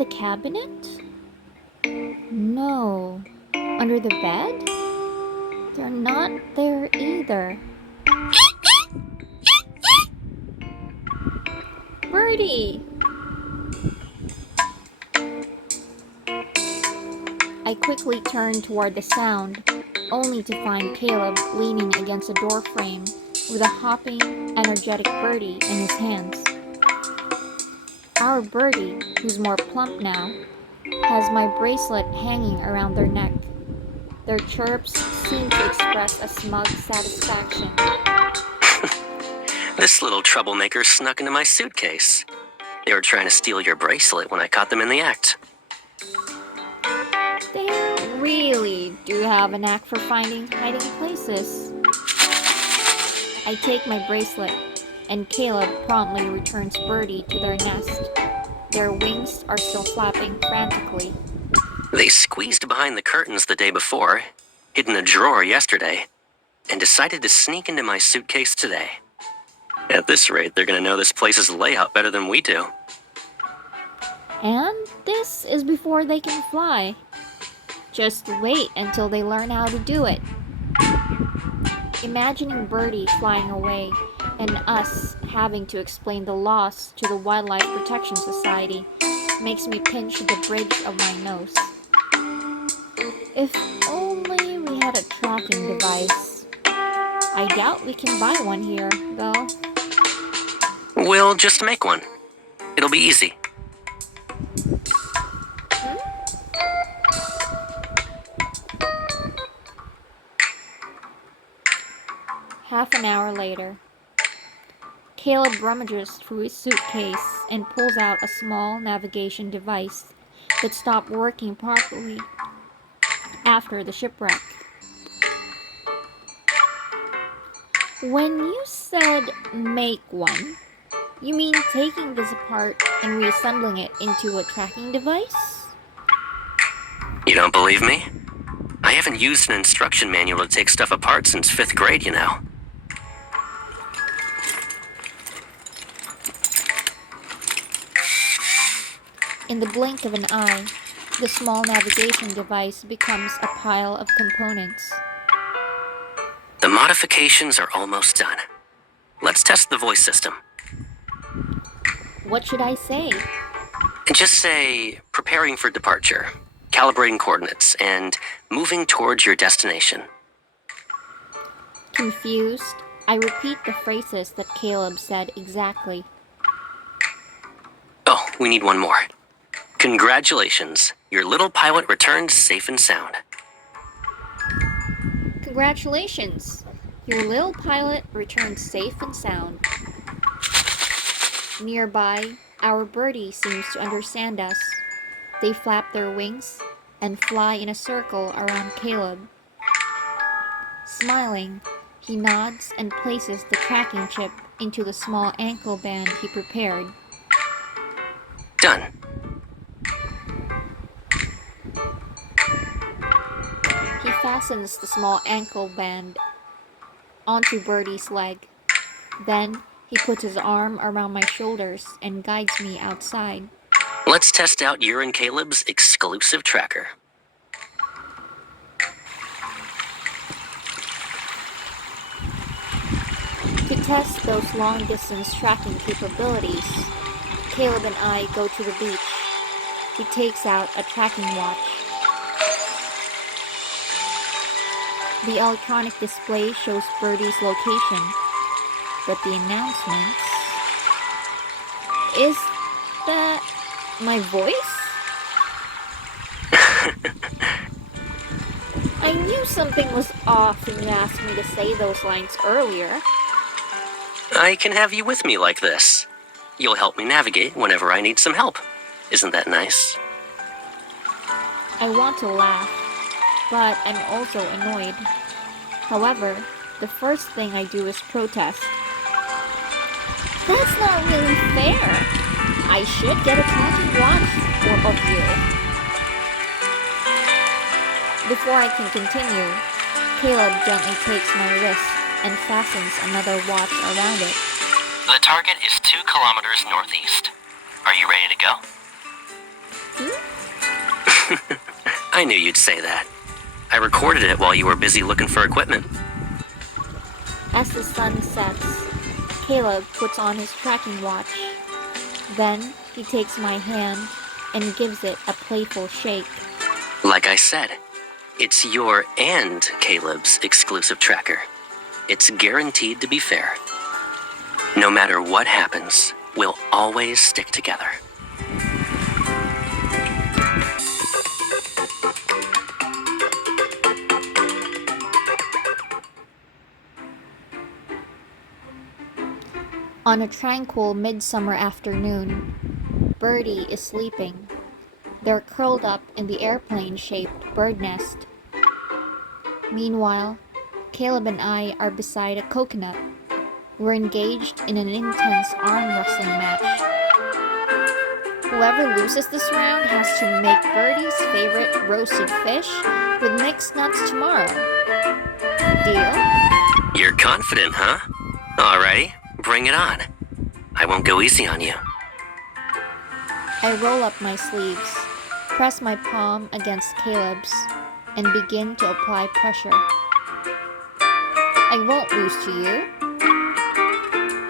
the cabinet? No. Under the bed? They're not there either. Birdie! I quickly turned toward the sound, only to find Caleb leaning against a door frame with a hopping, energetic birdie in his hands. Our birdie, who's more plump now, has my bracelet hanging around their neck. Their chirps seem to express a smug satisfaction. This little troublemaker snuck into my suitcase. They were trying to steal your bracelet when I caught them in the act. They really do have a knack for finding hiding places. I take my bracelet, and Caleb promptly returns Birdie to their nest. Their wings are still flapping frantically. They squeezed behind the curtains the day before, hid in a drawer yesterday, and decided to sneak into my suitcase today. At this rate, they're going to know this place's layout better than we do. And this is before they can fly. Just wait until they learn how to do it. Imagining Birdie flying away and us having to explain the loss to the Wildlife Protection Society makes me pinch the bridge of my nose. If only we had a tracking device. I doubt we can buy one here, though. We'll just make one. It'll be easy. Half an hour later, Caleb rummages through his suitcase and pulls out a small navigation device that stopped working properly after the shipwreck. When you said make one, you mean taking this apart and reassembling it into a tracking device? You don't believe me? I haven't used an instruction manual to take stuff apart since 5th grade, you know. In the blink of an eye, the small navigation device becomes a pile of components. The modifications are almost done. Let's test the voice system. What should I say? Just say, preparing for departure, calibrating coordinates, and moving towards your destination. Confused, I repeat the phrases that Caleb said exactly. Oh, we need one more. Congratulations, your little pilot returned safe and sound. Congratulations! Your little pilot returned safe and sound. Nearby, our birdie seems to understand us. They flap their wings and fly in a circle around Caleb. Smiling, he nods and places the tracking chip into the small ankle band he prepared. Done. He fastens the small ankle band onto Birdie's leg. Then he puts his arm around my shoulders and guides me outside. Let's test out your and Caleb's exclusive tracker. To test those long-distance tracking capabilities, Caleb and I go to the beach. He takes out a tracking watch. The electronic display shows Birdie's location, but the announcements... Is that my voice? I knew something was off when you asked me to say those lines earlier. I can have you with me like this. You'll help me navigate whenever I need some help. Isn't that nice? I want to laugh, but I'm also annoyed. However, the first thing I do is protest. That's not really fair. I should get a tracking watch of you. Before I can continue, Caleb gently takes my wrist and fastens another watch around it. The target is 2 kilometers northeast. Are you ready to go? I knew you'd say that. I recorded it while you were busy looking for equipment. As the sun sets, Caleb puts on his tracking watch. Then he takes my hand and gives it a playful shake. Like I said, it's your and Caleb's exclusive tracker. It's guaranteed to be fair. No matter what happens, we'll always stick together. On a tranquil midsummer afternoon, Birdie is sleeping. They're curled up in the airplane-shaped bird nest. Meanwhile, Caleb and I are beside a coconut. We're engaged in an intense arm wrestling match. Whoever loses this round has to make Birdie's favorite roasted fish with mixed nuts tomorrow. Deal? You're confident, huh? Alrighty, bring it on. I won't go easy on you. I roll up my sleeves, press my palm against Caleb's, and begin to apply pressure. I won't lose to you.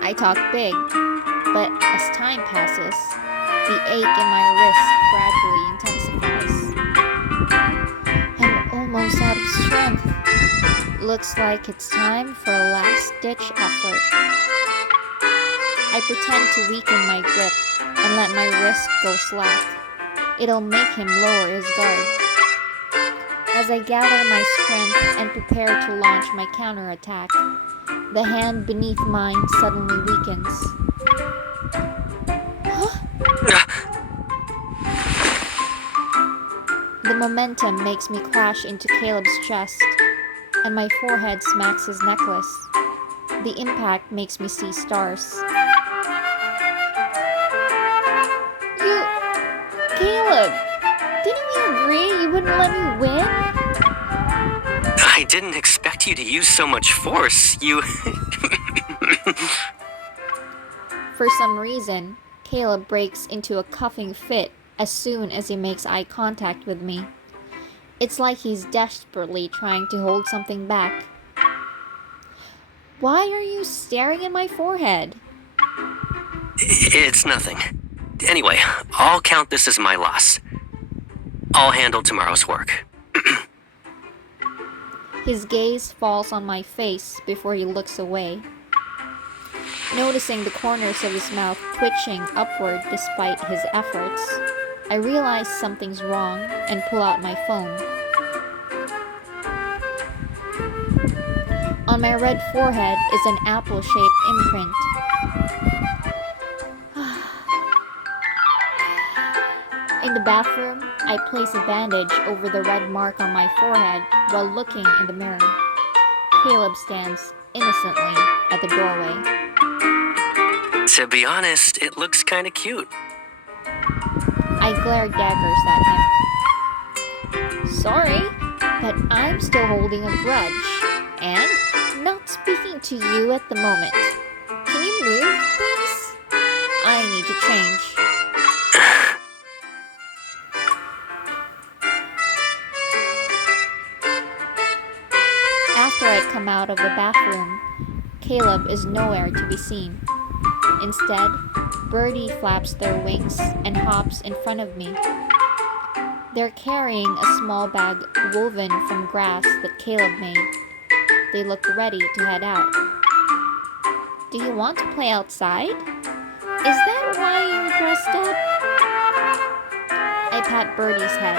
I talk big, but as time passes, the ache in my wrist gradually intensifies. I'm almost out of strength. Looks like it's time for a last-ditch effort. I pretend to weaken my grip and let my wrist go slack. It'll make him lower his guard. As I gather my strength and prepare to launch my counterattack, the hand beneath mine suddenly weakens. The momentum makes me crash into Caleb's chest, and my forehead smacks his necklace. The impact makes me see stars. Caleb, didn't we agree you wouldn't let me win? I didn't expect you to use so much force. For some reason, Caleb breaks into a coughing fit as soon as he makes eye contact with me. It's like he's desperately trying to hold something back. Why are you staring at my forehead? It's nothing. Anyway, I'll count this as my loss. I'll handle tomorrow's work. His gaze falls on my face before he looks away. Noticing the corners of his mouth twitching upward despite his efforts, I realize something's wrong and pull out my phone. On my red forehead is an apple-shaped imprint. In the bathroom, I place a bandage over the red mark on my forehead while looking in the mirror. Caleb stands innocently at the doorway. To be honest, it looks kinda cute. I glare daggers at him. Sorry, but I'm still holding a grudge, and not speaking to you at the moment. Can you move, please? I need to change. After I come out of the bathroom, Caleb is nowhere to be seen. Instead, Birdie flaps their wings and hops in front of me. They're carrying a small bag woven from grass that Caleb made. They look ready to head out. Do you want to play outside? Is that why you're dressed up? I pat Birdie's head.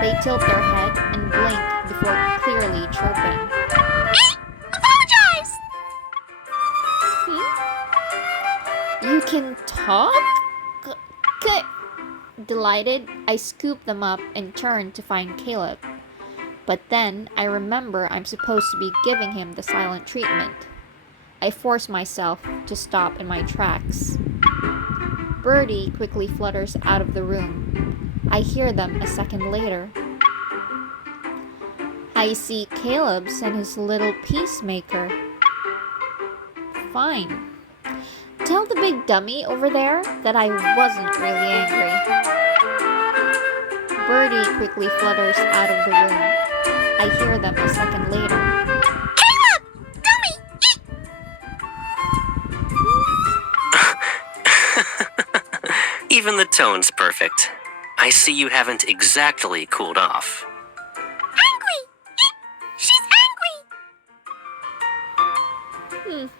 They tilt their head and blink before clearly chirping. Apologize! You can talk? Delighted, I scoop them up and turn to find Caleb. But then I remember I'm supposed to be giving him the silent treatment. I force myself to stop in my tracks. Birdie quickly flutters out of the room. I hear them a second later. I see Caleb's and his little peacemaker. Fine. Tell the big dummy over there that I wasn't really angry. Birdie quickly flutters out of the room. I hear them a second later. Caleb! Dummy! Eek! Even the tone's perfect. I see you haven't exactly cooled off. Angry! Eek! She's angry!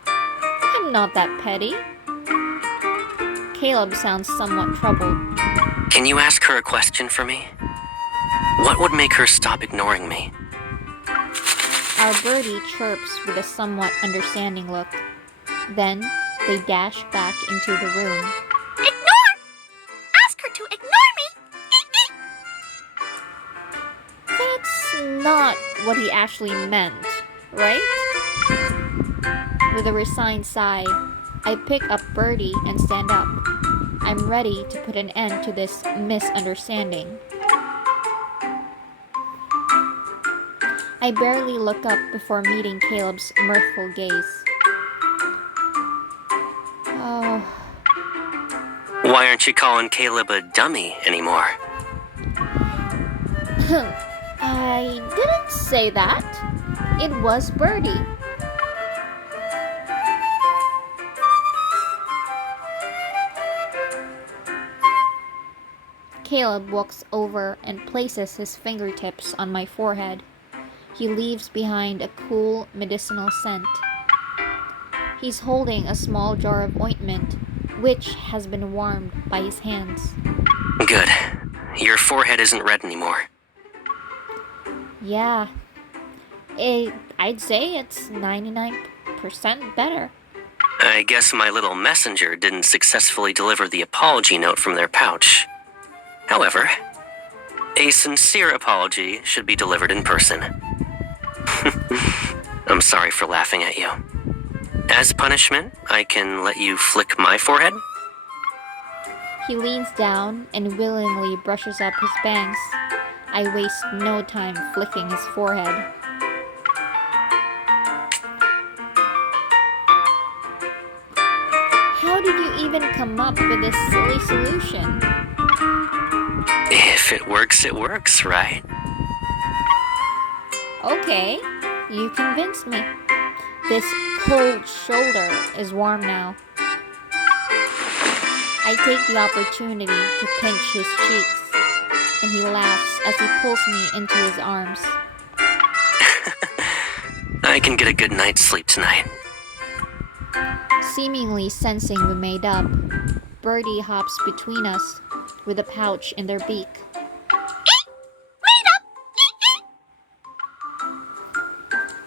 I'm not that petty. Caleb sounds somewhat troubled. Can you ask her a question for me? What would make her stop ignoring me? Our birdie chirps with a somewhat understanding look. Then they dash back into the room. Ignore! Ask her to ignore me! Eek! That's not what he actually meant, right? With a resigned sigh, I pick up Birdie and stand up. I'm ready to put an end to this misunderstanding. I barely look up before meeting Caleb's mirthful gaze. Oh, Why aren't you calling Caleb a dummy anymore? I didn't say that. It was Birdie. Caleb walks over and places his fingertips on my forehead. He leaves behind a cool medicinal scent. He's holding a small jar of ointment, which has been warmed by his hands. Good. Your forehead isn't red anymore. Yeah, I'd say it's 99% better. I guess my little messenger didn't successfully deliver the apology note from their pouch. However, a sincere apology should be delivered in person. I'm sorry for laughing at you. As punishment, I can let you flick my forehead? He leans down and willingly brushes up his bangs. I waste no time flicking his forehead. How did you even come up with this silly solution? If it works, right? Okay, you convinced me. This cold shoulder is warm now. I take the opportunity to pinch his cheeks, and he laughs as he pulls me into his arms. I can get a good night's sleep tonight. Seemingly sensing we made up, Birdie hops between us with a pouch in their beak.